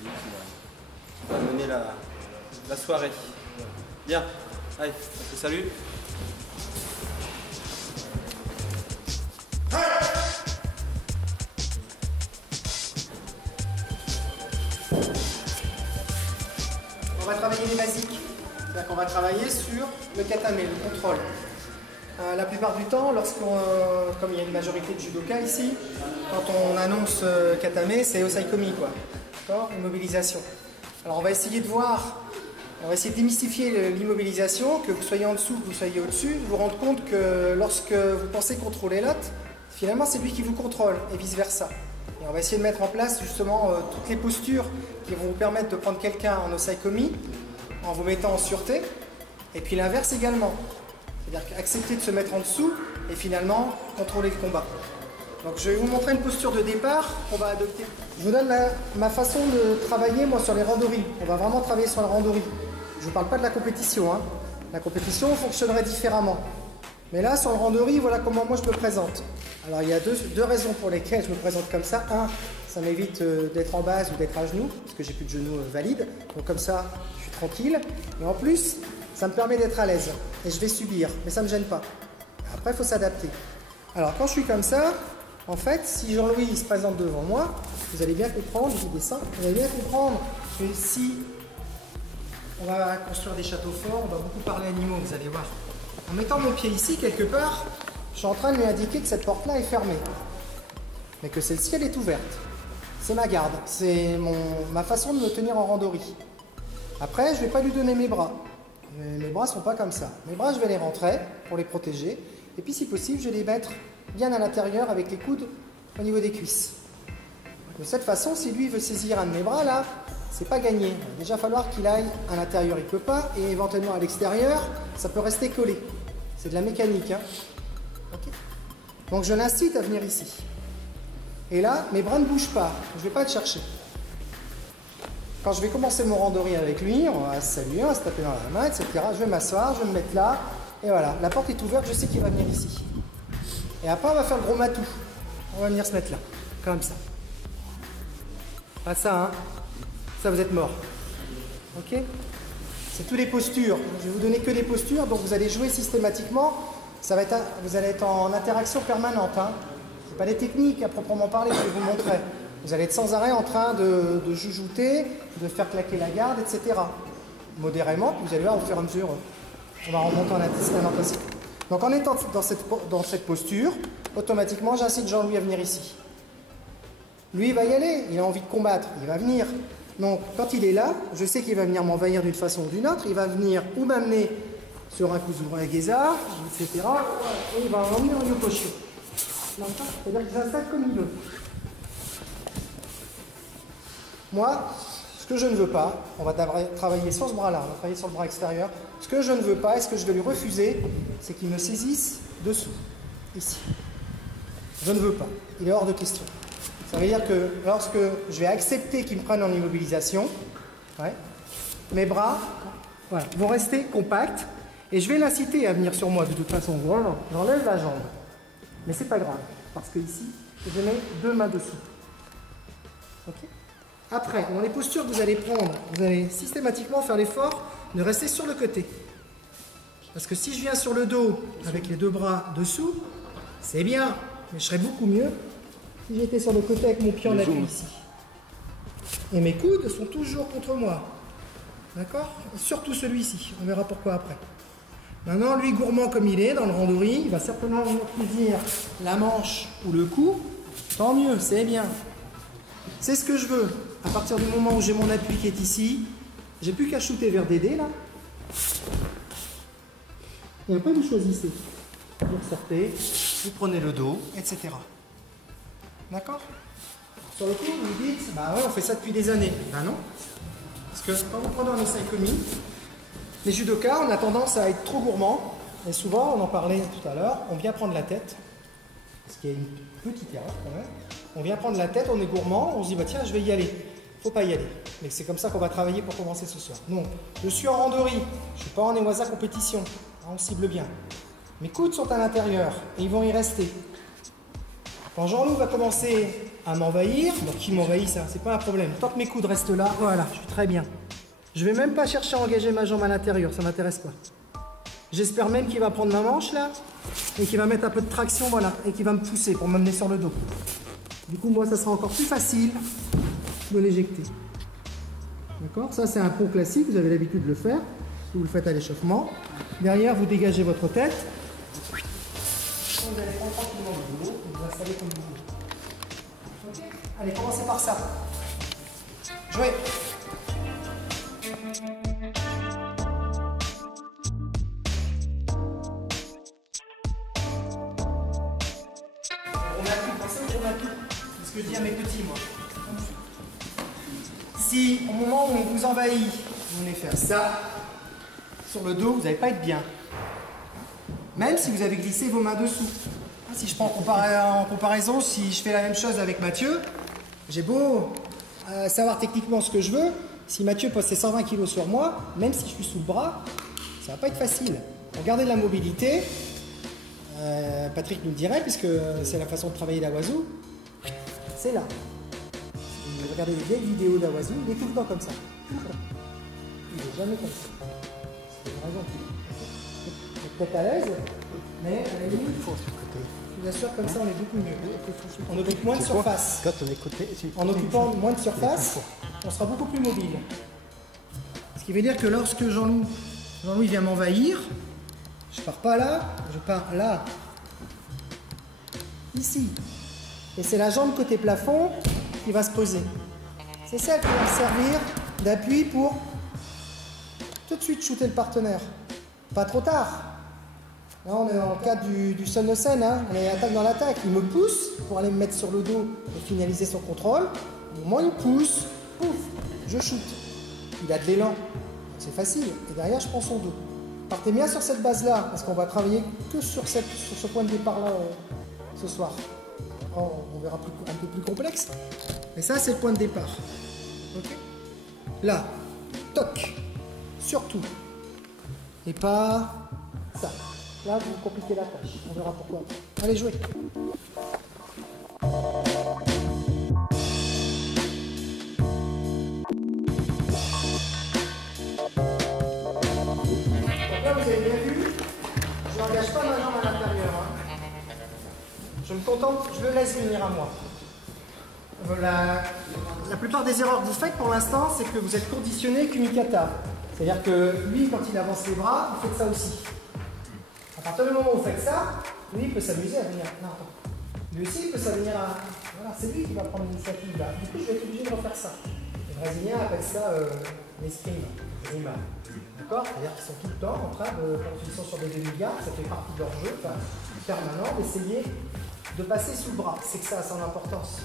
c'est lui qui va mener la soirée. Bien, allez, on se salue. On va travailler les basiques. C'est-à-dire qu'on va travailler sur le katame, le contrôle. La plupart du temps, comme il y a une majorité de judokas ici, quand on annonce katame, c'est osaikomi, quoi. D'accord ? Immobilisation. Alors on va essayer de voir, on va essayer de démystifier l'immobilisation, que vous soyez en dessous, que vous soyez au-dessus, vous rendre compte que lorsque vous pensez contrôler l'autre, finalement c'est lui qui vous contrôle, et vice-versa. Et on va essayer de mettre en place justement toutes les postures qui vont vous permettre de prendre quelqu'un en osaikomi, en vous mettant en sûreté, et puis l'inverse également. C'est-à-dire accepter de se mettre en dessous et finalement contrôler le combat. Donc je vais vous montrer une posture de départ qu'on va adopter. Je vous donne ma façon de travailler moi sur les randori. On va vraiment travailler sur la randori. Je ne vous parle pas de la compétition. Hein. La compétition fonctionnerait différemment. Mais là sur le randori, voilà comment moi je me présente. Alors il y a deux raisons pour lesquelles je me présente comme ça. Un, ça m'évite d'être en base ou d'être à genoux, parce que j'ai plus de genoux valides. Donc comme ça, je suis tranquille. Et en plus, ça me permet d'être à l'aise. Et je vais subir, mais ça ne me gêne pas. Après, il faut s'adapter. Alors quand je suis comme ça, en fait, si Jean-Louis se présente devant moi, vous allez bien comprendre, il descend, vous allez bien comprendre que si on va construire des châteaux forts, on va beaucoup parler animaux, vous allez voir. En mettant mon pied ici, quelque part, je suis en train de lui indiquer que cette porte-là est fermée. Mais que celle-ci, elle est ouverte. C'est ma garde, c'est ma façon de me tenir en randori. Après, je ne vais pas lui donner mes bras. Mes bras ne sont pas comme ça. Mes bras, je vais les rentrer pour les protéger. Et puis, si possible, je vais les mettre bien à l'intérieur avec les coudes au niveau des cuisses. De cette façon, si lui veut saisir un de mes bras, là, c'est pas gagné. Il va déjà falloir qu'il aille à l'intérieur, il ne peut pas. Et éventuellement à l'extérieur, ça peut rester collé. C'est de la mécanique. Hein. Okay. Donc, je l'incite à venir ici. Et là, mes bras ne bougent pas. Je ne vais pas le chercher. Quand je vais commencer mon randori avec lui, on va se saluer, on va se taper dans la main, etc. Je vais m'asseoir, je vais me mettre là, et voilà. La porte est ouverte, je sais qu'il va venir ici. Et après, on va faire le gros matou. On va venir se mettre là, comme ça. Pas ça, hein. Ça, vous êtes mort. Ok? C'est toutes les postures. Je vais vous donner que des postures, donc vous allez jouer systématiquement. Vous allez être en interaction permanente. Hein. Ce n'est pas des techniques à proprement parler que je vais vous montrer. Vous allez être sans arrêt en train de joujouter, de faire claquer la garde, etc. Modérément, puis vous allez voir au fur et à mesure, on va remonter en intensité. Donc en étant dans cette posture, automatiquement j'incite Jean-Louis à venir ici. Lui il va y aller, il a envie de combattre, il va venir. Donc quand il est là, je sais qu'il va venir m'envahir d'une façon ou d'une autre, il va venir ou m'amener sur un Kuzura Geza, etc. Et il va m'emmener en Yokoshi. C'est-à-dire qu'il s'installe comme il veut. Moi, ce que je ne veux pas, on va travailler sur ce bras-là, on va travailler sur le bras extérieur. Ce que je ne veux pas et ce que je vais lui refuser, c'est qu'il me saisisse dessous, ici. Je ne veux pas, il est hors de question. Ça veut dire que lorsque je vais accepter qu'il me prenne en immobilisation, ouais, mes bras voilà, vont rester compacts et je vais l'inciter à venir sur moi de toute façon. Voilà, j'enlève la jambe. Mais c'est pas grave, parce que ici, je mets deux mains dessous. Ok ? Après, dans les postures que vous allez prendre, vous allez systématiquement faire l'effort de rester sur le côté. Parce que si je viens sur le dos avec les deux bras dessous, c'est bien, mais je serais beaucoup mieux si j'étais sur le côté avec mon pied en appui ici. Et mes coudes sont toujours contre moi. D'accord ? Surtout celui-ci, on verra pourquoi après. Maintenant, lui gourmand comme il est dans le randori, il va certainement venir cuisiner la manche ou le cou. Tant mieux, c'est bien. C'est ce que je veux. À partir du moment où j'ai mon appui qui est ici, j'ai plus qu'à shooter vers Dédé là. Et après vous choisissez. Vous ressortez, vous prenez le dos, etc. D'accord? Sur le coup, vous dites, bah ouais, on fait ça depuis des années. Ben non. Parce que quand vous prenez un osaikomi, les judokas, on a tendance à être trop gourmands. Et souvent, on en parlait tout à l'heure, on vient prendre la tête. Parce qu'il y a une petite erreur quand même. On vient prendre la tête, on est gourmand, on se dit bah tiens je vais y aller. Faut pas y aller. Mais c'est comme ça qu'on va travailler pour commencer ce soir. Non, je suis en randori, je suis pas en Ewaza compétition. On cible bien. Mes coudes sont à l'intérieur et ils vont y rester. Quand Jean-Loup va commencer à m'envahir. Donc il m'envahit, ça, c'est pas un problème. Tant que mes coudes restent là, voilà, je suis très bien. Je vais même pas chercher à engager ma jambe à l'intérieur, ça m'intéresse pas. J'espère même qu'il va prendre ma manche là et qu'il va mettre un peu de traction, voilà, et qu'il va me pousser pour m'amener sur le dos. Du coup, moi, ça sera encore plus facile de l'éjecter. D'accord? Ça, c'est un pont classique, vous avez l'habitude de le faire. Vous le faites à l'échauffement. Derrière, vous dégagez votre tête. Vous allez prendre tranquillement le dos et vous installez comme vous voulez. Okay. Allez, commencez par ça. Jouez. C'est ce que je dis à mes petits, moi. Si, au moment où on vous envahit, vous venez faire ça, sur le dos, vous n'allez pas être bien. Même si vous avez glissé vos mains dessous. Si je prends en comparaison, si je fais la même chose avec Mathieu, j'ai beau savoir techniquement ce que je veux, si Mathieu pose ses 120 kg sur moi, même si je suis sous le bras, ça va pas être facile. Pour garder de la mobilité, Patrick nous le dirait, puisque c'est la façon de travailler d'Awazou, c'est là. Si vous regardez les vieilles vidéos d'Awazou, il est tout le temps comme ça. Il n'est jamais comme ça. C'est une raison. Vous êtes peut-être à l'aise, mais à la limite, je vous assure, comme ça on est beaucoup mieux. On occupe moins de surface. En occupant moins de surface, on sera beaucoup plus mobile. Ce qui veut dire que lorsque Jean-Louis vient m'envahir, je pars pas là, je pars là. Ici. Et c'est la jambe côté plafond qui va se poser. C'est celle qui va me servir d'appui pour tout de suite shooter le partenaire. Pas trop tard. Là, on est en cadre du Sun-No-Sen, hein. On est attaque dans l'attaque. Il me pousse pour aller me mettre sur le dos et finaliser son contrôle. Au moment où il pousse, pouf, je shoot. Il a de l'élan. C'est facile. Et derrière, je prends son dos. Partez bien sur cette base-là, parce qu'on va travailler que sur ce point de départ-là ce soir. On verra un peu plus complexe. Mais ça, c'est le point de départ. Okay. Là, toc, surtout. Et pas ça. Là, vous compliquez la tâche. On verra pourquoi. Allez, jouez. Vous avez bien vu, je n'engage pas ma jambe à l'intérieur. Hein. Je me contente, je le laisse venir à moi. La plupart des erreurs que vous faites pour l'instant, c'est que vous êtes conditionné kumikata. C'est-à-dire que lui, quand il avance les bras, vous faites ça aussi. À partir du moment où vous faites ça, lui, il peut s'amuser à venir. Non, lui aussi, il peut s'amuser à... Voilà, c'est lui qui va prendre l'initiative là. Du coup, je vais être obligé de refaire ça. Les Brésiliens appellent ça l'escrime. D'accord? C'est-à-dire qu'ils sont tout le temps en train de, quand ils sont sur des demi-gardes, ça fait partie de leur jeu permanent, d'essayer de passer sous le bras. C'est que ça a son importance.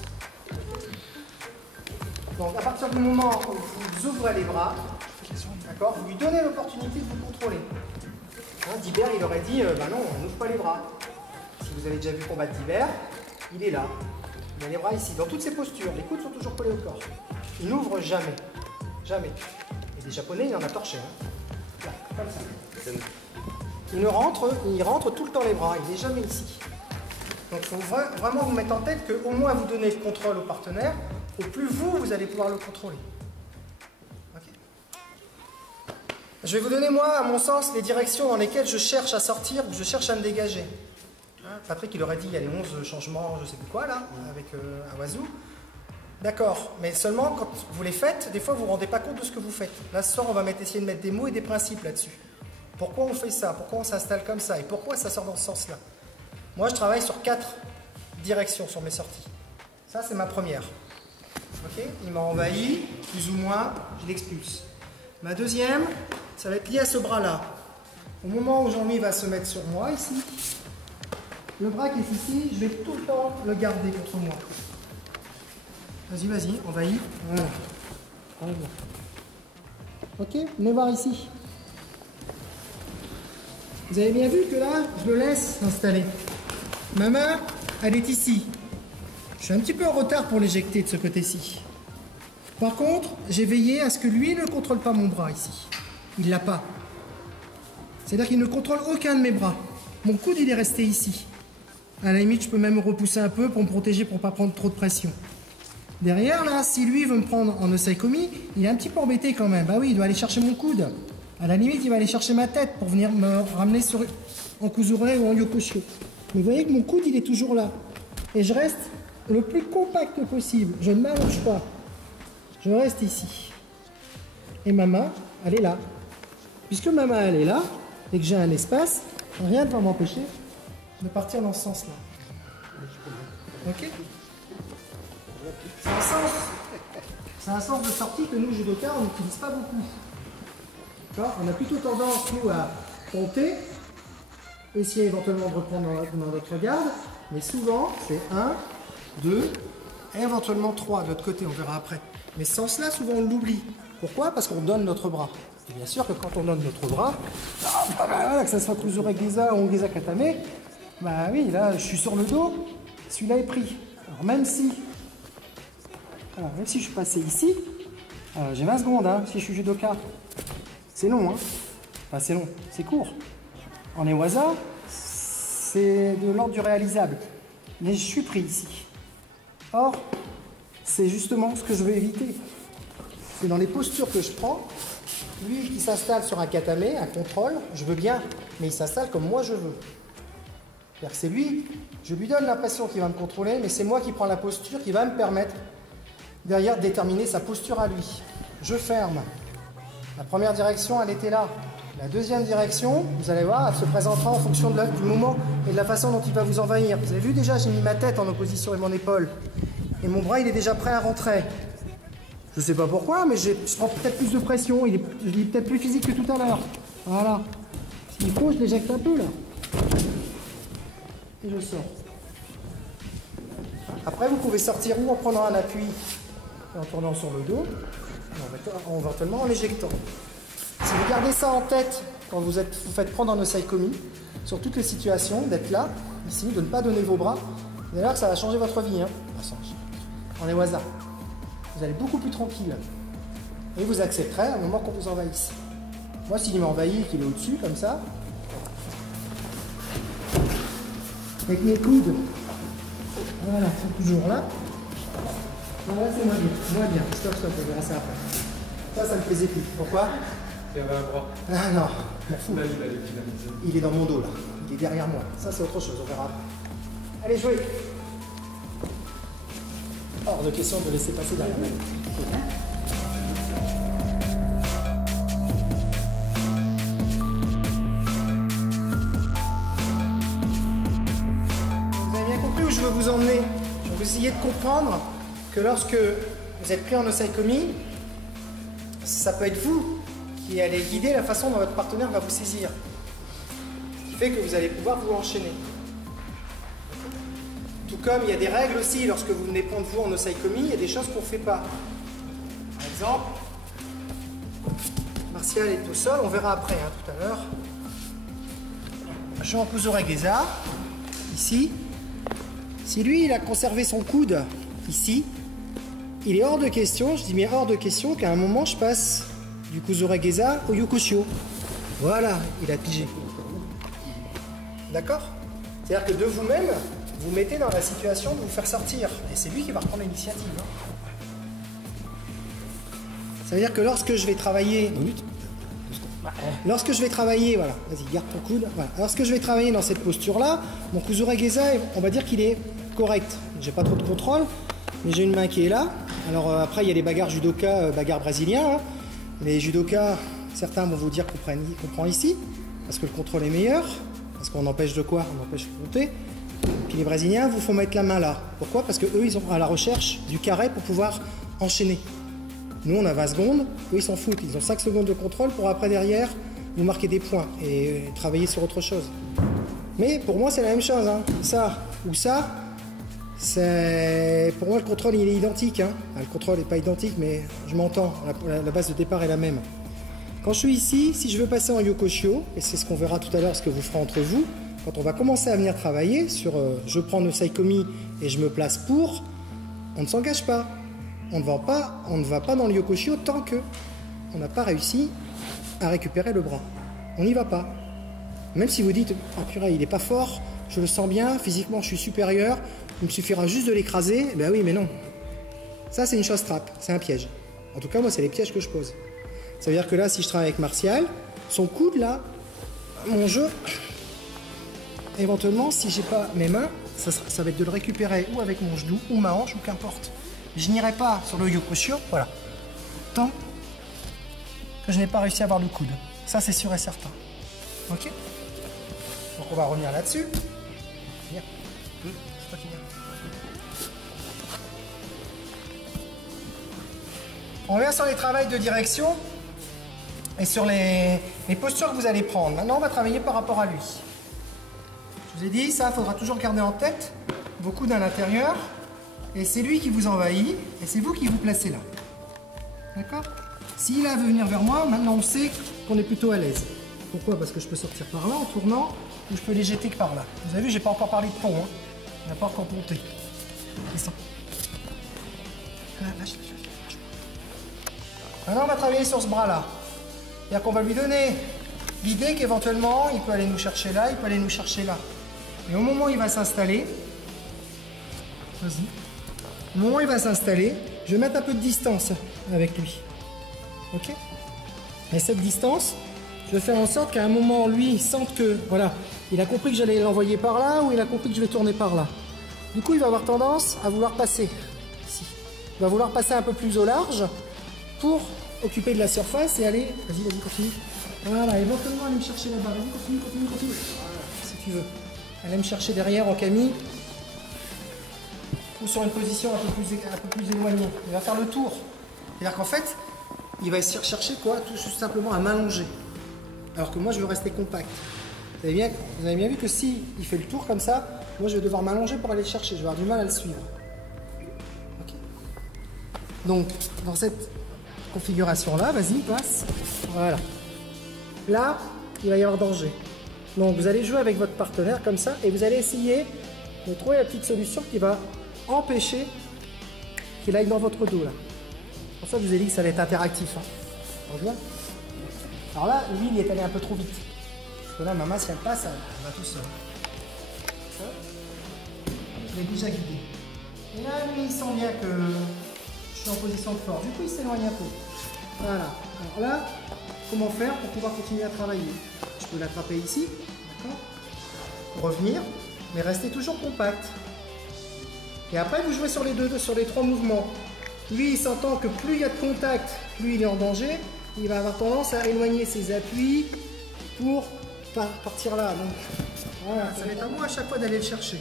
Donc à partir du moment où vous ouvrez les bras, d'accord, vous lui donnez l'opportunité de vous contrôler. Hein, Dibert, il aurait dit, bah non, on n'ouvre pas les bras. Si vous avez déjà vu combattre Dibert, il est là. Il a les bras ici, dans toutes ses postures. Les coudes sont toujours collés au corps. Il n'ouvre jamais. Jamais. Et des Japonais, il en a torché. Hein. Là, comme ça. Il rentre tout le temps les bras, il n'est jamais ici. Donc il faut vraiment vous mettre en tête qu'au moins vous donnez le contrôle au partenaire, au plus vous allez pouvoir le contrôler. Okay. Je vais vous donner, moi, à mon sens, les directions dans lesquelles je cherche à sortir ou je cherche à me dégager. Hein, Patrick, il aurait dit, il y a les 11 changements, je sais plus quoi, là, avec Awazou. D'accord, mais seulement quand vous les faites, des fois vous ne vous rendez pas compte de ce que vous faites. Là, ce soir, on va essayer de mettre des mots et des principes là-dessus. Pourquoi on fait ça? Pourquoi on s'installe comme ça? Et pourquoi ça sort dans ce sens-là? Moi, je travaille sur 4 directions sur mes sorties. Ça, c'est ma première. Okay, il m'a envahi, plus ou moins, je l'expulse. Ma deuxième, ça va être lié à ce bras-là. Au moment où Jean-Louis va se mettre sur moi, ici, le bras qui est ici, je vais tout le temps le garder contre moi. Vas-y, vas-y, envahis. Voilà. Ok, venez voir ici. Vous avez bien vu que là, je le laisse s'installer. Ma main, elle est ici. Je suis un petit peu en retard pour l'éjecter de ce côté-ci. Par contre, j'ai veillé à ce que lui ne contrôle pas mon bras ici. Il ne l'a pas. C'est-à-dire qu'il ne contrôle aucun de mes bras. Mon coude, il est resté ici. À la limite, je peux même me repousser un peu pour me protéger, pour ne pas prendre trop de pression. Derrière, là, si lui veut me prendre en osaïkomi, il est un petit peu embêté quand même. Bah oui, il doit aller chercher mon coude. À la limite, il va aller chercher ma tête pour venir me ramener en kuzure ou en yokoshio. Mais vous voyez que mon coude, il est toujours là. Et je reste le plus compact possible. Je ne m'allonge pas. Je reste ici. Et ma main, elle est là. Puisque ma main, elle est là, et que j'ai un espace, rien ne va m'empêcher de partir dans ce sens-là. Ok? C'est un sens de sortie que nous, judokas, on n'utilise pas beaucoup. On a plutôt tendance, nous, à compter, essayer éventuellement de reprendre dans notre garde, mais souvent, c'est 1, 2, et éventuellement 3 de l'autre côté, on verra après. Mais ce sens-là, souvent, on l'oublie. Pourquoi? Parce qu'on donne notre bras. Et bien sûr que quand on donne notre bras, que ça soit kuzure geza ou geza katame, bah oui, là, je suis sur le dos, celui-là est pris. Alors même si je suis passé ici, j'ai 20 secondes, hein, si je suis judoka. C'est long, hein. Enfin, c'est long, c'est court. En ewaza, c'est de l'ordre du réalisable. Mais je suis pris ici. Or, c'est justement ce que je veux éviter. C'est dans les postures que je prends. Lui qui s'installe sur un katame, un contrôle, je veux bien, mais il s'installe comme moi je veux. C'est-à-dire que c'est lui, je lui donne l'impression qu'il va me contrôler, mais c'est moi qui prends la posture qui va me permettre derrière de déterminer sa posture à lui. Je ferme. La première direction, elle était là. La deuxième direction, vous allez voir, elle se présentera en fonction du moment et de la façon dont il va vous envahir. Vous avez vu déjà, j'ai mis ma tête en opposition et mon épaule. Et mon bras, il est déjà prêt à rentrer. Je ne sais pas pourquoi, mais je prends peut-être plus de pression. Je l'ai peut-être plus physique que tout à l'heure. Voilà. S'il faut, je l'éjecte un peu là. Et je sors. Après, vous pouvez sortir ou en prenant un appui et en tournant sur le dos, ou éventuellement en l'éjectant. Si vous gardez ça en tête quand vous faites prendre en osaïkomi, sur toutes les situations, d'être là, ici, de ne pas donner vos bras, d'ailleurs ça va changer votre vie, hein, en ewaza. Vous allez beaucoup plus tranquille. Et vous accepterez à un moment qu'on vous envahisse. Moi, s'il m'envahit, qu'il est au-dessus, comme ça, avec mes coudes, voilà, ils sont toujours là. Voilà, c'est moins bien. Stop, on verra ça après. Ça me plaisait plus. Pourquoi? Il y avait un bras. Ah non, Là, il est dans mon dos, là. Il est derrière moi. Ça, c'est autre chose, on verra après. Allez, jouez. Hors de question de laisser passer derrière moi. Vous avez bien compris où je veux vous emmener. Je vais essayer de comprendre que lorsque vous êtes pris en osaïkomi, ça peut être vous qui allez guider la façon dont votre partenaire va vous saisir. Ce qui fait que vous allez pouvoir vous enchaîner. Tout comme il y a des règles aussi, lorsque vous venez prendre vous en osaïkomi, il y a des choses qu'on ne fait pas. Par exemple, Martial est au sol, on verra après, hein, tout à l'heure. Je suis en kuzure geza, ici. Si lui, il a conservé son coude ici, il est hors de question, je dis bien hors de question, qu'à un moment, je passe du kuzure geza au yokoshio. Voilà, il a pigé. D'accord? C'est-à-dire que de vous-même, vous mettez dans la situation de vous faire sortir. Et c'est lui qui va reprendre l'initiative. Hein. Ça veut dire que lorsque je vais travailler... Lorsque je vais travailler, voilà, vas-y, garde ton coude. Voilà. Lorsque je vais travailler dans cette posture-là, mon kuzure geza, on va dire qu'il est correct. J'ai pas trop de contrôle, mais j'ai une main qui est là. Alors après, il y a les bagarres judoka, bagarres brésiliens. Hein. Les judokas, certains vont vous dire qu'on prend ici, parce que le contrôle est meilleur. Parce qu'on empêche de quoi? On empêche de compter. Puis les Brésiliens vous font mettre la main là. Pourquoi? Parce qu'eux, ils sont à la recherche du carré pour pouvoir enchaîner. Nous, on a 20 secondes. Eux, ils s'en foutent. Ils ont 5 secondes de contrôle pour après, derrière, vous marquer des points et travailler sur autre chose. Mais pour moi, c'est la même chose. Hein. Ça ou ça, pour moi, le contrôle, il est identique. Hein. Le contrôle n'est pas identique, mais je m'entends. La base de départ est la même. Quand je suis ici, si je veux passer en yokoshio, et c'est ce qu'on verra tout à l'heure, ce que vous ferez entre vous, quand on va commencer à venir travailler sur je prends le osaïkomi et je me place pour, on ne s'engage pas. On ne va pas dans le yokoshio tant que on n'a pas réussi à récupérer le bras. On n'y va pas. Même si vous dites, ah purée, il n'est pas fort, je le sens bien, physiquement je suis supérieur, il me suffira juste de l'écraser. Ben oui, mais non. Ça, c'est une chose trappe, c'est un piège. En tout cas, moi, c'est les pièges que je pose. Ça veut dire que là, si je travaille avec Martial, son coude, là, mon jeu, éventuellement, si j'ai pas mes mains, ça va être de le récupérer ou avec mon genou, ou ma hanche, ou qu'importe. Je n'irai pas sur le yokusho, voilà, tant que je n'ai pas réussi à avoir le coude. Ça, c'est sûr et certain. Ok? Donc, on va revenir là-dessus. Viens. C'est toi qui viens. On revient sur les travails de direction et sur les postures que vous allez prendre. Maintenant, on va travailler par rapport à lui. Je vous ai dit, ça, il faudra toujours garder en tête. Vos coudes à l'intérieur. Et c'est lui qui vous envahit. Et c'est vous qui vous placez là. D'accord? S'il veut venir vers moi, maintenant on sait qu'on est plutôt à l'aise. Pourquoi? Parce que je peux sortir par là en tournant, ou je peux les jeter que par là. Vous avez vu, j'ai pas encore parlé de pont. Hein. Il n'a pas encore monté. Descends. Lâche. Maintenant, on va travailler sur ce bras-là. C'est-à-dire qu'on va lui donner l'idée qu'éventuellement, il peut aller nous chercher là, il peut aller nous chercher là. Et au moment où il va s'installer, vas-y. Au moment où il va s'installer, je vais mettre un peu de distance avec lui. Ok? Et cette distance, je vais faire en sorte qu'à un moment, lui, il sente que, voilà, il a compris que j'allais l'envoyer par là ou il a compris que je vais tourner par là. Du coup, il va avoir tendance à vouloir passer ici. Il va vouloir passer un peu plus au large pour occuper de la surface et aller... Vas-y, continue. Voilà, éventuellement, aller me chercher là-bas. Vas-y, continue. Voilà, si tu veux. Aller me chercher derrière en Camille ou sur une position un peu plus éloignée. Il va faire le tour. C'est-à-dire qu'en fait, il va essayer de chercher quoi? Tout simplement à m'allonger. Alors que moi, je veux rester compact. Vous avez bien vu que si il fait le tour comme ça, moi, je vais devoir m'allonger pour aller le chercher. Je vais avoir du mal à le suivre. Okay. Donc, dans cette configuration-là, vas-y, passe. Voilà. Là, il va y avoir danger. Donc, vous allez jouer avec votre partenaire comme ça et vous allez essayer de trouver la petite solution qui va empêcher qu'il aille dans votre dos, là. Pour ça, je vous ai dit que ça allait être interactif. Hein. On voit. Alors là, lui, il est allé un peu trop vite. Parce que là, ma main, si elle passe, elle va tout seul. Je l'ai déjà guidé. Et là, lui, il sent bien que je suis en position de force. Du coup, il s'éloigne un peu. Voilà. Alors là, comment faire pour pouvoir continuer à travailler? Je peux l'attraper ici, d'accord? Revenir, mais rester toujours compact. Et après, vous jouez sur les trois mouvements. Lui, il s'entend que plus il y a de contact, plus il est en danger. Il va avoir tendance à éloigner ses appuis pour partir là. Donc, voilà, ça va être à moi à chaque fois d'aller le chercher.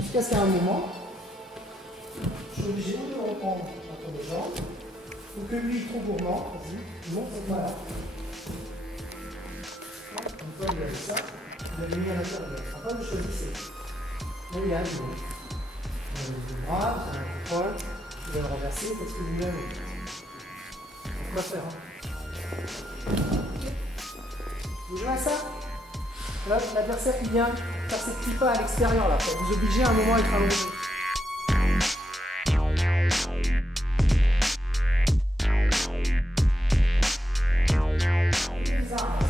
Jusqu'à ce qu'à un moment, je suis obligé de reprendre entre les jambes. Ou que lui, trop gourmand, vas-y, il monte, voilà. Une fois il avait ça, il avait mis à l'intérieur. Après, vous choisissez. Là, il a un jour. Vous avez le bras, vous avez un contrôle, vous allez le renverser parce que lui-même. On va faire. Hein. Okay. Vous jouez à ça? Là, l'adversaire qui vient faire ses petits pas à l'extérieur, là, pour vous obliger à un moment à être allongé.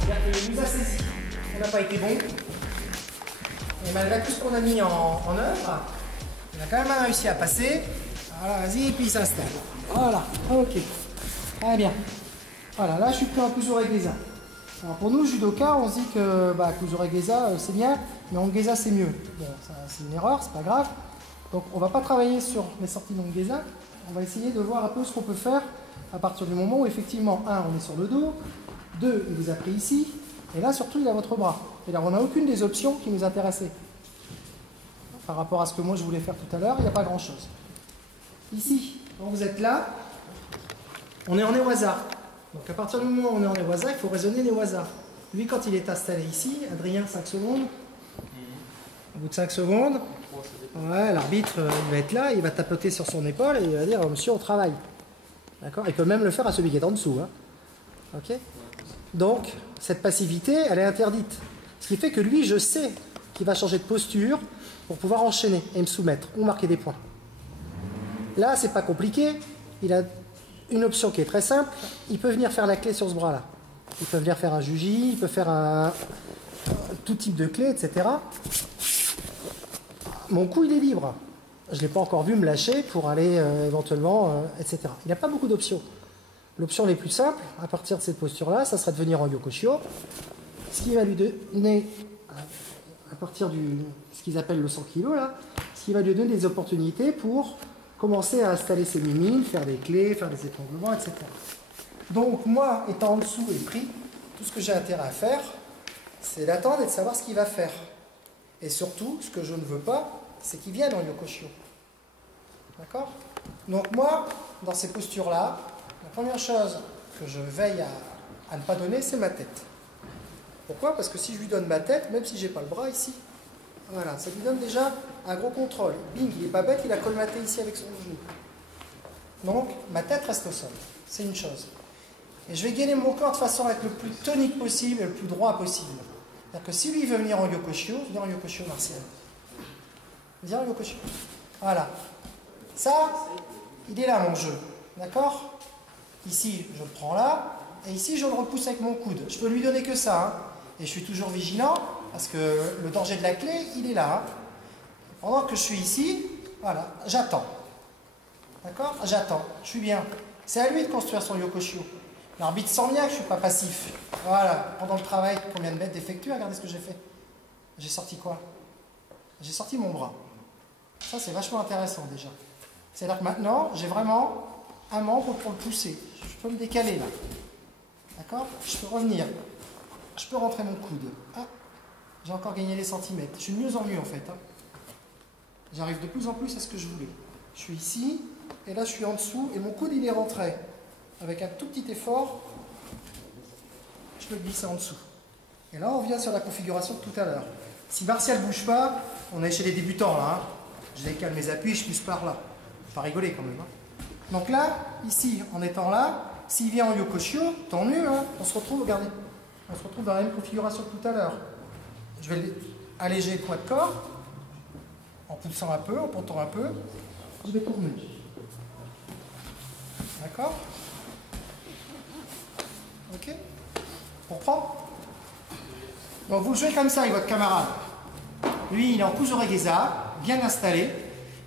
C'est-à-dire qu'il nous a saisi. On n'a pas été bon. Et malgré tout ce qu'on a mis en œuvre, il a quand même réussi à passer. Voilà, vas-y, et puis il s'installe. Voilà, ok. Très bien. Voilà, là je suis plus en Kuzure Geza. Alors pour nous, judoka, on se dit que Kuzure Geza c'est bien, mais en Geza c'est mieux. Bon, c'est une erreur, c'est pas grave. Donc on va pas travailler sur les sorties non Geza. On va essayer de voir un peu ce qu'on peut faire à partir du moment où effectivement, on est sur le dos, 2, il vous a pris ici, et là surtout il a votre bras. Et là on n'a aucune des options qui nous intéressaient. Par rapport à ce que moi je voulais faire tout à l'heure, il n'y a pas grand chose. Ici, quand vous êtes là, on est en Newaza. Donc à partir du moment où on est en Newaza, il faut raisonner Newaza. Lui, quand il est installé ici, Adrien, 5 secondes. Au bout de 5 secondes, ouais, l'arbitre il va être là, il va tapoter sur son épaule et il va dire monsieur, on travaille. D'accord? Il peut même le faire à celui qui est en dessous. Hein. Ok? Donc, cette passivité, elle est interdite. Ce qui fait que lui, je sais qu'il va changer de posture pour pouvoir enchaîner et me soumettre ou marquer des points. Là, c'est pas compliqué. Il a une option qui est très simple. Il peut venir faire la clé sur ce bras-là. Il peut venir faire un juji, il peut faire un tout type de clé, etc. Mon cou, il est libre. Je ne l'ai pas encore vu me lâcher pour aller éventuellement, etc. Il n'y a pas beaucoup d'options. L'option les plus simples, à partir de cette posture-là, ça sera de venir en Yokoshio, ce qui va lui donner, à partir de ce qu'ils appellent le 100 kg, là, ce qui va lui donner des opportunités pour commencer à installer ses mimines, faire des clés, faire des étranglements, etc. Donc moi, étant en dessous et pris, tout ce que j'ai intérêt à faire, c'est d'attendre et de savoir ce qu'il va faire. Et surtout, ce que je ne veux pas, c'est qu'il vienne en Yokoshio. D'accord? Donc moi, dans ces postures-là, la première chose que je veille à ne pas donner, c'est ma tête. Pourquoi? Parce que si je lui donne ma tête, même si je n'ai pas le bras ici, voilà, ça lui donne déjà un gros contrôle. Bing, il n'est pas bête, il a colmaté ici avec son genou. Donc, ma tête reste au sol. C'est une chose. Et je vais gainer mon corps de façon à être le plus tonique possible et le plus droit possible. C'est-à-dire que si lui veut venir en Yokoshio, viens en Yokoshio martial. Viens en Yokoshio. Voilà. Ça, il est là mon jeu. D'accord? Ici, je le prends là. Et ici, je le repousse avec mon coude. Je peux lui donner que ça. Hein. Et je suis toujours vigilant, parce que le danger de la clé, il est là. Hein. Pendant que je suis ici, voilà, j'attends. D'accord? J'attends. Je suis bien. C'est à lui de construire son Yokoshio. L'arbitre sent bien que je ne suis pas passif. Voilà. Pendant le travail, combien de mètres d'effectuer? Regardez ce que j'ai fait. J'ai sorti quoi? J'ai sorti mon bras. Ça, c'est vachement intéressant déjà. C'est-à-dire que maintenant, j'ai vraiment un membre pour le pousser. Je peux me décaler là. D'accord? Je peux revenir. Je peux rentrer mon coude. Ah, j'ai encore gagné les centimètres. Je suis de mieux en mieux en fait. Hein. J'arrive de plus en plus à ce que je voulais. Je suis ici, et là je suis en dessous, et mon coude il est rentré. Avec un tout petit effort, je peux glisser en dessous. Et là on revient sur la configuration de tout à l'heure. Si Martial ne bouge pas, on est chez les débutants là. Hein. Je décale mes appuis, je pousse par là. Pas rigoler quand même. Hein. Donc là, ici, en étant là, s'il vient en Yokoshio, tant mieux, hein. On se retrouve, regardez, on se retrouve dans la même configuration que tout à l'heure. Je vais alléger le poids de corps, en poussant un peu, en portant un peu, je vais tourner. D'accord? Ok? On reprend? Donc vous jouez comme ça avec votre camarade. Lui, il est en Kuzuregeza, bien installé.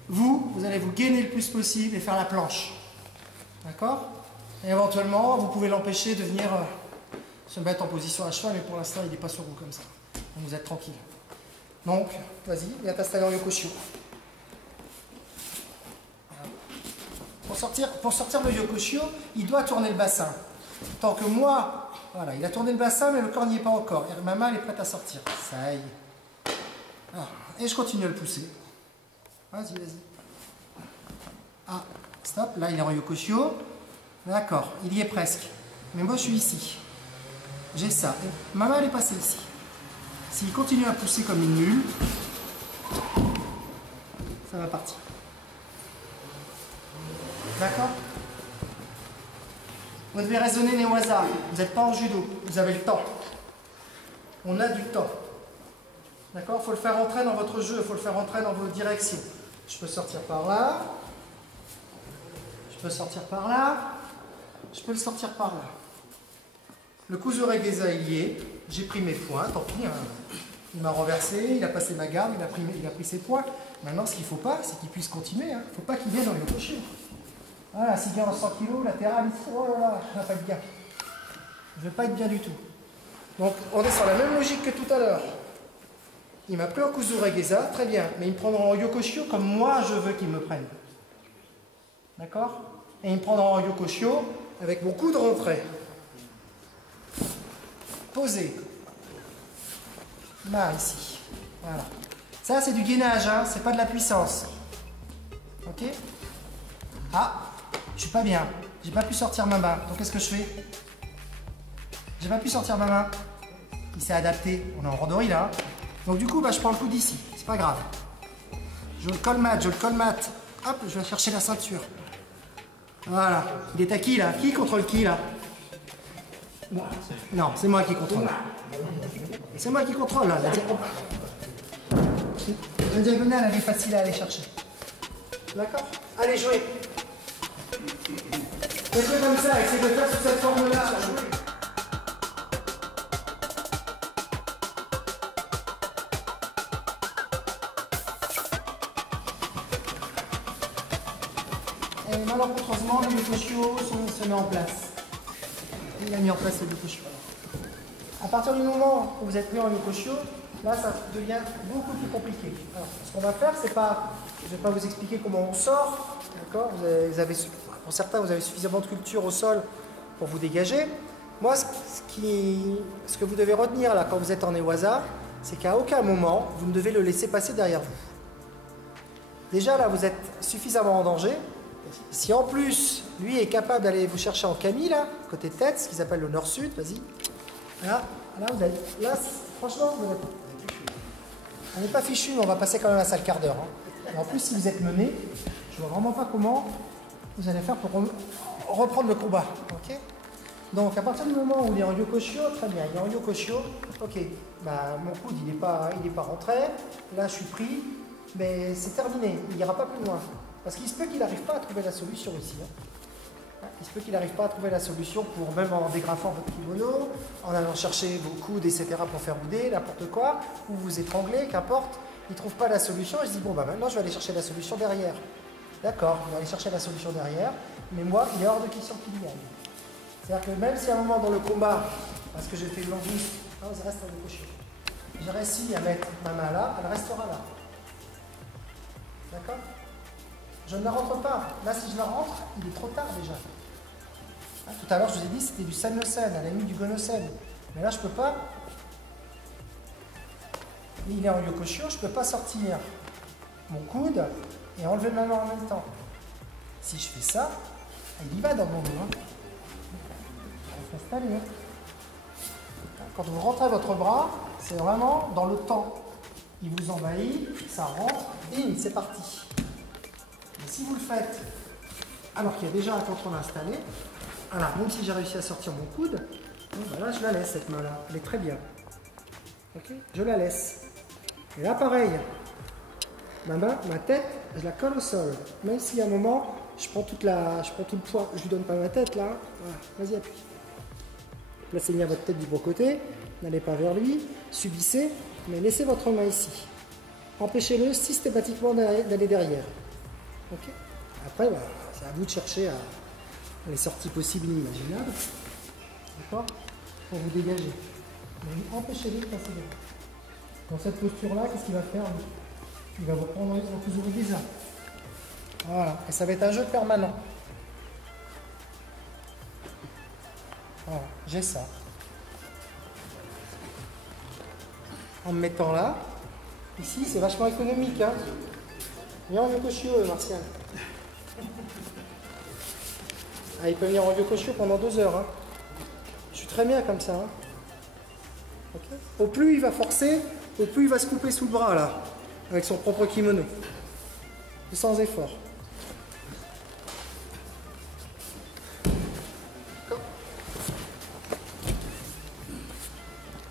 Vous allez vous gainer le plus possible et faire la planche. D'accord? Et éventuellement, vous pouvez l'empêcher de venir se mettre en position à cheval, mais pour l'instant, il n'est pas sur vous comme ça. Donc vous êtes tranquille. Donc, vas-y, viens t'installer en Yokoshio. Voilà. Pour sortir de Yokoshio, il doit tourner le bassin. Tant que moi, voilà, il a tourné le bassin, mais le corps n'y est pas encore. Et ma main, elle est prête à sortir. Ça y est. Ah, et je continue à le pousser. Vas-y, vas-y. Ah, stop, là il est en Yokoshio. D'accord, il y est presque. Mais moi je suis ici. J'ai ça. Et ma main elle est passée ici. S'il continue à pousser comme une mule, ça va partir. D'accord? Vous devez raisonner né au hasard. Vous n'êtes pas en judo, vous avez le temps. On a du temps. D'accord? Il faut le faire entrer dans votre jeu, il faut le faire entrer dans vos directions. Je peux sortir par là. Je peux sortir par là. Je peux le sortir par là. Le Kuzuregeza, il y est. J'ai pris mes points, tant pis. Hein. Il m'a renversé, il a passé ma garde, il a pris ses points. Maintenant, ce qu'il ne faut pas, c'est qu'il puisse continuer. Il ne faut pas qu'il vienne dans le Yokoshio. Voilà, s'il vient en 100 kg, latéral, il dit, oh là là, je ne vais pas être bien. Je ne vais pas être bien du tout. Donc, on est sur la même logique que tout à l'heure. Il m'a pris en Kuzuregeza, très bien, mais il me prendra en Yokoshio comme moi je veux qu'il me prenne. D'accord? Et il me prendra en Yokoshio avec mon coup de rentrée. Posé. Là, ici. Voilà. Ça, c'est du gainage, hein, c'est pas de la puissance. Ok? Ah, je suis pas bien. J'ai pas pu sortir ma main. Donc, qu'est-ce que je fais? J'ai pas pu sortir ma main. Il s'est adapté. On est en randori là. Donc, du coup, bah, je prends le coup d'ici. C'est pas grave. Je le colmate. Hop, je vais chercher la ceinture. Voilà. Il est à qui là? Qui contrôle qui là? Non, c'est moi qui contrôle. C'est moi qui contrôle là. La diagonale, elle est facile à aller chercher. D'accord? Allez, jouez. Faites-le comme ça, essayez de faire sous cette forme-là. alors contreusement, le Yokoshio se met en place. Il a mis en place le Yokoshio. À partir du moment où vous êtes mis en Yokoshio, là ça devient beaucoup plus compliqué. Alors, ce qu'on va faire, c'est pas, je ne vais pas vous expliquer comment on sort, d'accord, pour certains, vous avez suffisamment de culture au sol pour vous dégager. Moi, ce que vous devez retenir là quand vous êtes en Newaza, c'est qu'à aucun moment, vous ne devez le laisser passer derrière vous. Déjà là, vous êtes suffisamment en danger. Si en plus, lui est capable d'aller vous chercher en kami, là, côté tête, ce qu'ils appellent le nord-sud, vas-y. Là, franchement, on n'est pas fichu, mais on va passer quand même un sale quart d'heure. Hein. Et en plus, si vous êtes mené, je vois vraiment pas comment vous allez faire pour reprendre le combat. Okay, donc, à partir du moment où il est en Yokoshio, très bien, il est en Yokoshio, ok, bah, mon coude, il n'est pas rentré, là, je suis pris, mais c'est terminé, il n'ira pas plus loin. Parce qu'il se peut qu'il n'arrive pas à trouver la solution ici. Hein. Il se peut qu'il n'arrive pas à trouver la solution pour, même en dégrafant votre kimono, en allant chercher vos coudes, etc. pour faire bouder, n'importe quoi, ou vous étrangler, qu'importe. Il ne trouve pas la solution, il se dit, bon, bah maintenant je vais aller chercher la solution derrière. D'accord, il va aller chercher la solution derrière, mais moi, il est hors de question qu'il y aille. C'est-à-dire que même si à un moment dans le combat, parce que j'ai fait une languisse, je reste en Yokoshio. J'ai réussi à mettre ma main là, elle restera là. D'accord? Je ne la rentre pas. Là, si je la rentre, il est trop tard déjà. Hein, tout à l'heure, je vous ai dit c'était du Sen-no-sen, à la limite du Go-no-sen. Mais là, je ne peux pas. Il est en Yokoshio, je ne peux pas sortir mon coude et enlever ma main en même temps. Si je fais ça, il y va dans mon dos. Hein. Il va s'installer. Hein. Quand vous rentrez votre bras, c'est vraiment dans le temps. Il vous envahit, ça rentre, et c'est parti. Et si vous le faites alors qu'il y a déjà un contrôle installé, alors même si j'ai réussi à sortir mon coude, bon, ben là je la laisse cette main-là, elle est très bien. Ok, je la laisse. Et là pareil, ma main, ma tête, je la colle au sol. Même si à un moment, je prends tout le poids, je lui donne pas ma tête là, voilà, vas-y appuie. Placez bien votre tête du bon côté, n'allez pas vers lui, subissez, mais laissez votre main ici. Empêchez-le systématiquement d'aller derrière. Okay. Après, bah, c'est à vous de chercher les sorties possibles et imaginables. D'accord? Pour vous dégager. Mais empêchez-le de passer derrière. Dans cette posture-là, qu'est-ce qu'il va faire? Il va vous prendre en plus au bizarre. Voilà. Et ça va être un jeu permanent. Voilà, j'ai ça. En me mettant là, ici c'est vachement économique. Hein. Viens en Yokoshio, Martial. Ah, il peut venir en Yokoshio pendant 2 heures. Hein. Je suis très bien comme ça. Hein. Okay. Au plus il va forcer, au plus il va se couper sous le bras là, avec son propre kimono. Sans effort.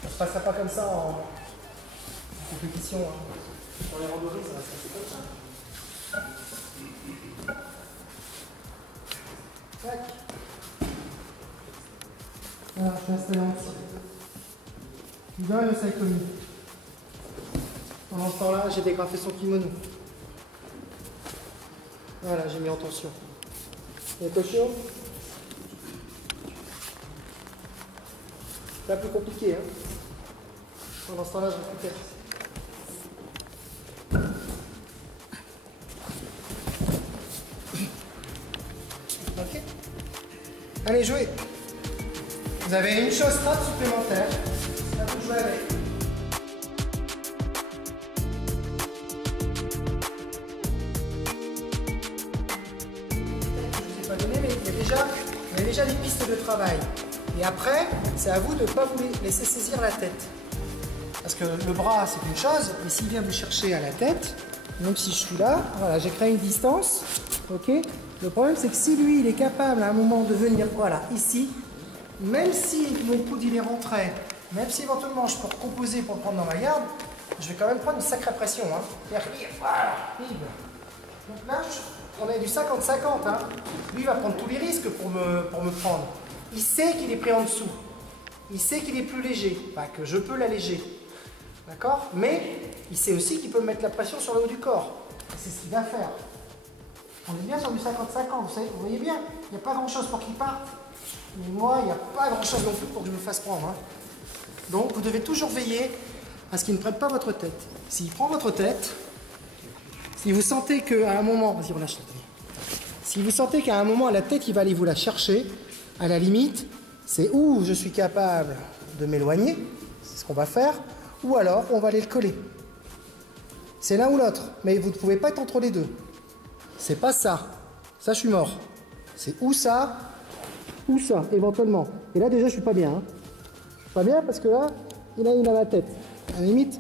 Ça ne passera pas comme ça en compétition. Hein. Sur les randonnées, ça va se passer comme ça. Tac. Voilà, je suis installé en dessous. Bien le saikomi. Pendant ce temps-là, j'ai dégrafé son kimono. Voilà, j'ai mis en tension. Yokoshio. C'est un peu compliqué, hein. Pendant ce temps-là, je récupère. Ok. Allez, jouez. Vous avez une chose strat supplémentaire. À vous de jouer avec. Je ne vous ai pas donné, mais il y a déjà des pistes de travail. Et après, c'est à vous de ne pas vous laisser saisir la tête. Parce que le bras, c'est une chose, mais s'il vient vous chercher à la tête, même si je suis là, voilà, j'ai créé une distance, ok. Le problème, c'est que si lui, il est capable à un moment de venir, voilà, ici, même si mon coude, il est rentré, même si éventuellement je peux recomposer pour le prendre dans ma garde, je vais quand même prendre une sacrée pression, hein. Voilà, donc là, on est du 50-50, hein. Lui, il va prendre tous les risques pour me prendre. Il sait qu'il est pris en dessous. Il sait qu'il est plus léger, enfin, que je peux l'alléger. D'accord? Mais il sait aussi qu'il peut me mettre la pression sur le haut du corps. C'est ce qu'il va faire. On est bien sur du 50-50, vous voyez bien, il n'y a pas grand-chose pour qu'il parte. Mais moi, il n'y a pas grand-chose non plus pour que je me fasse prendre. Hein. Donc, vous devez toujours veiller à ce qu'il ne prenne pas votre tête. S'il prend votre tête, si vous sentez qu'à un moment... Vas-y, relâche la tête. Si vous sentez qu'à un moment, la tête, il va aller vous la chercher, à la limite, c'est où je suis capable de m'éloigner, c'est ce qu'on va faire, ou alors on va aller le coller. C'est l'un ou l'autre, mais vous ne pouvez pas être entre les deux. C'est pas ça. Ça, je suis mort. C'est ou ça, éventuellement. Et là, déjà, je suis pas bien. Hein. Je suis pas bien parce que là, il a ma tête. À la limite,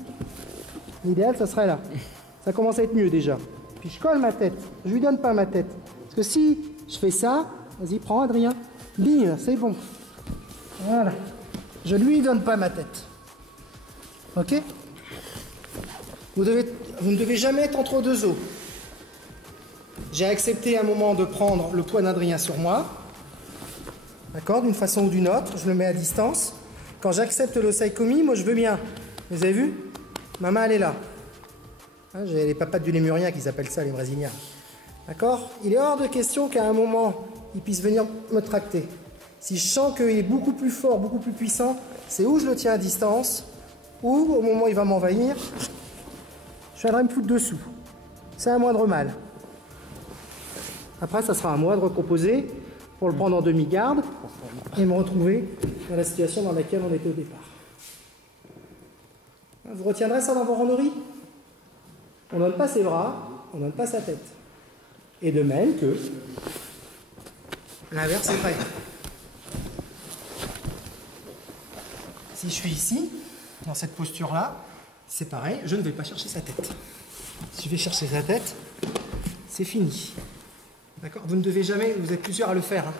l'idéal, ça serait là. Ça commence à être mieux déjà. Puis je colle ma tête. Je lui donne pas ma tête. Parce que si je fais ça, vas-y, prends Adrien. Bim, c'est bon. Voilà. Je lui donne pas ma tête. Ok ? Vous ne devez jamais être entre deux eaux. J'ai accepté à un moment de prendre le poids d'Adrien sur moi. D'accord ? D'une façon ou d'une autre. Je le mets à distance. Quand j'accepte l'osaïkomi, moi je veux bien. Vous avez vu ? Ma main, elle est là. Hein, j'ai les papates du lémurien qu'ils appellent ça, les Brésiliens. D'accord ? Il est hors de question qu'à un moment, il puisse venir me tracter. Si je sens qu'il est beaucoup plus fort, beaucoup plus puissant, c'est où je le tiens à distance, ou au moment où il va m'envahir, je viendrai me foutre dessous. C'est un moindre mal. Après, ça sera à moi de recomposer pour le prendre en demi-garde et me retrouver dans la situation dans laquelle on était au départ. Vous retiendrez ça dans vos randonnées ? On ne donne pas ses bras, on ne donne pas sa tête. Et de même que l'inverse est vrai. Si je suis ici, dans cette posture-là, c'est pareil, je ne vais pas chercher sa tête. Si je vais chercher sa tête, c'est fini. D'accord ? Vous ne devez jamais, vous êtes plusieurs à le faire. Hein.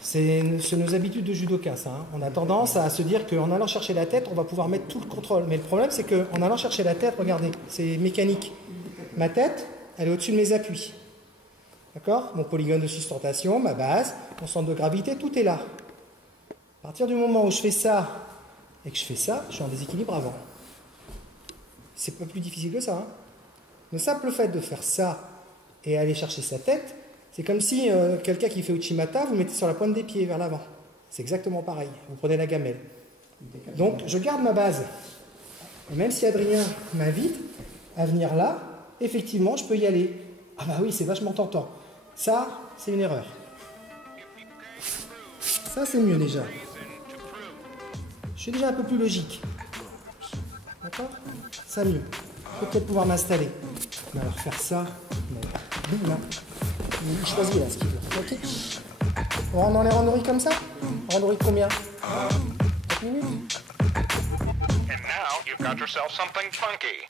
C'est nos habitudes de judoka, ça. Hein. On a tendance à se dire qu'en allant chercher la tête, on va pouvoir mettre tout le contrôle. Mais le problème, c'est qu'en allant chercher la tête, regardez, c'est mécanique. Ma tête, elle est au-dessus de mes appuis. D'accord ? Mon polygone de sustentation, ma base, mon centre de gravité, tout est là. À partir du moment où je fais ça et que je fais ça, je suis en déséquilibre avant. C'est pas plus difficile que ça. Hein. Le simple fait de faire ça et aller chercher sa tête, c'est comme si quelqu'un qui fait Uchimata, vous mettez sur la pointe des pieds vers l'avant. C'est exactement pareil. Vous prenez la gamelle. Donc, je garde ma base. Et même si Adrien m'invite à venir là, effectivement, je peux y aller. Ah bah oui, c'est vachement tentant. Ça, c'est une erreur. Ça, c'est mieux déjà. Je suis déjà un peu plus logique. D'accord ? Ça mieux. Je vais peut-être pouvoir m'installer. Mais alors faire ça, boum là. Il choisit là ce qu'il veut. Ok ? On rentre dans les randonnées comme ça ? Randonnée de combien ? 4 minutes ? And now you've got yourself something funky.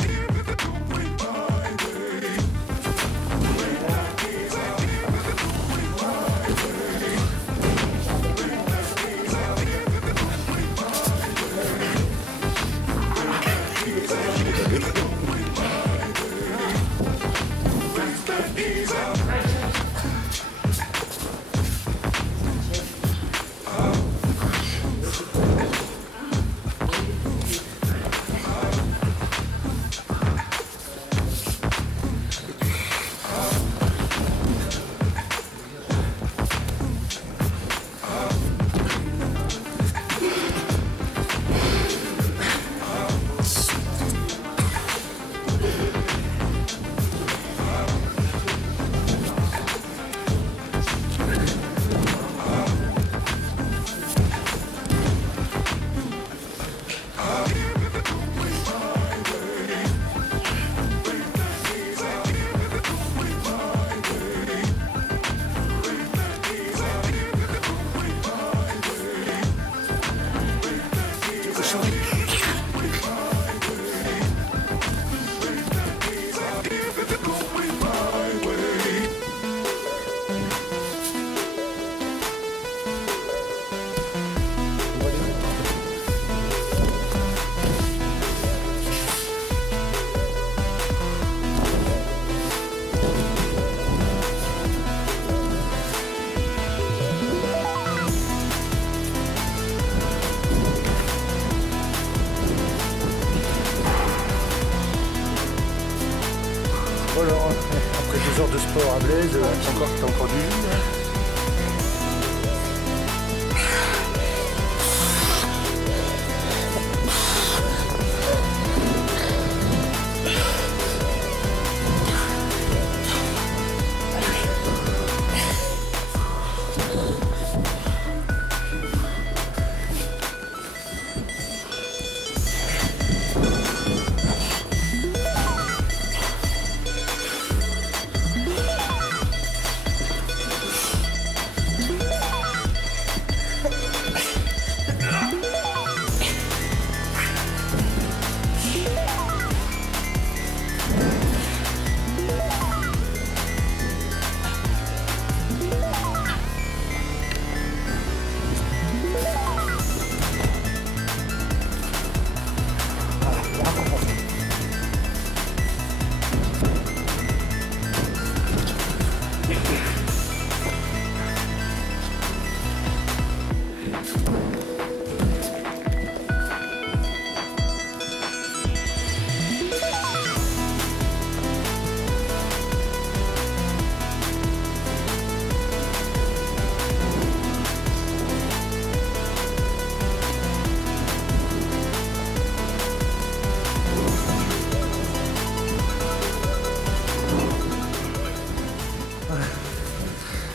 sport à Blaise, t'as encore du jus là.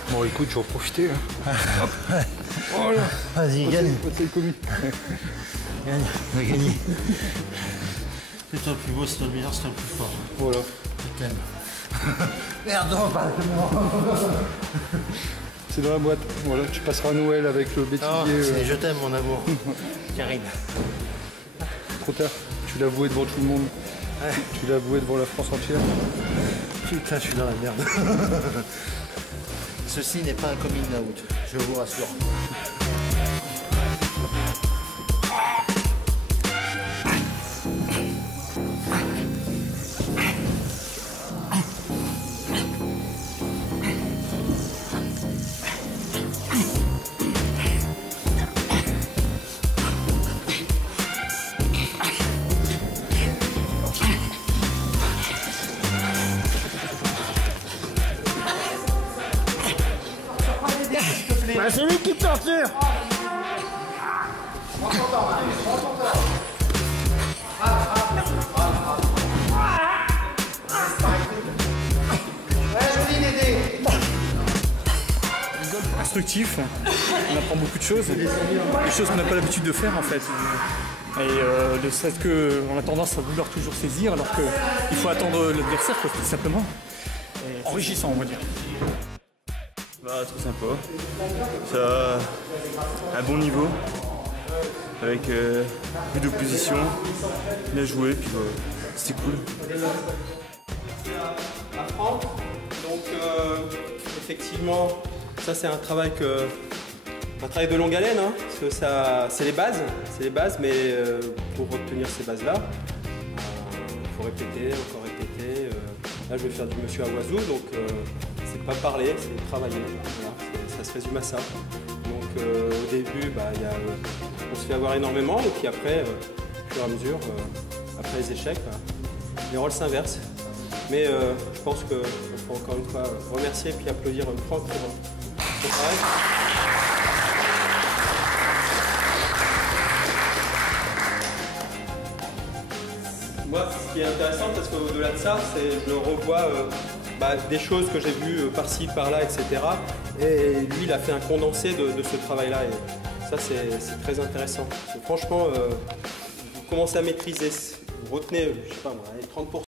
Bon écoute, je vais en profiter. Hein. Hop. Oh là. Vas-y, gagne. C'est le commis. Gagne, on va gagner. C'est toi le plus beau, c'est toi le meilleur, c'est toi le plus fort. Voilà. Je t'aime. Merde, non, pas c'est dans la boîte. Voilà, tu passeras Noël avec le bêtisier. Oh, je t'aime mon amour. Karine. Trop tard. Tu l'as avoué devant tout le monde. Ouais. Tu l'as avoué devant la France entière. Putain, je suis dans la merde. Ceci n'est pas un coming out, je vous rassure. Bah, c'est lui qui torture. Instructif, on apprend beaucoup de choses, des choses qu'on n'a pas l'habitude de faire en fait. Et de fait qu'on a tendance à vouloir toujours saisir alors qu'il faut attendre l'adversaire tout simplement. Et enrichissant on va dire. Bah, trop sympa. Ça a un bon niveau, avec plus d'opposition, bien joué, puis c'était cool. Apprendre. Donc effectivement, ça c'est un travail de longue haleine, hein, parce que ça c'est les bases, mais pour obtenir ces bases-là, il faut répéter, encore répéter. Là je vais faire du monsieur à oiseau, donc c'est pas parler, c'est travailler. Voilà, ça se résume à ça. Donc au début, on se fait avoir énormément, et puis après, au fur et à mesure, après les échecs, les rôles s'inversent. Mais je pense qu'il faut encore une fois remercier et puis applaudir Franck pour son travail. Moi, ce qui est intéressant, parce qu'au-delà de ça, je revois des choses que j'ai vues par-ci, par-là, etc. Et lui, il a fait un condensé de ce travail-là. Et ça, c'est très intéressant. Parce que franchement, vous commencez à maîtriser, vous retenez, je sais pas moi, 30%.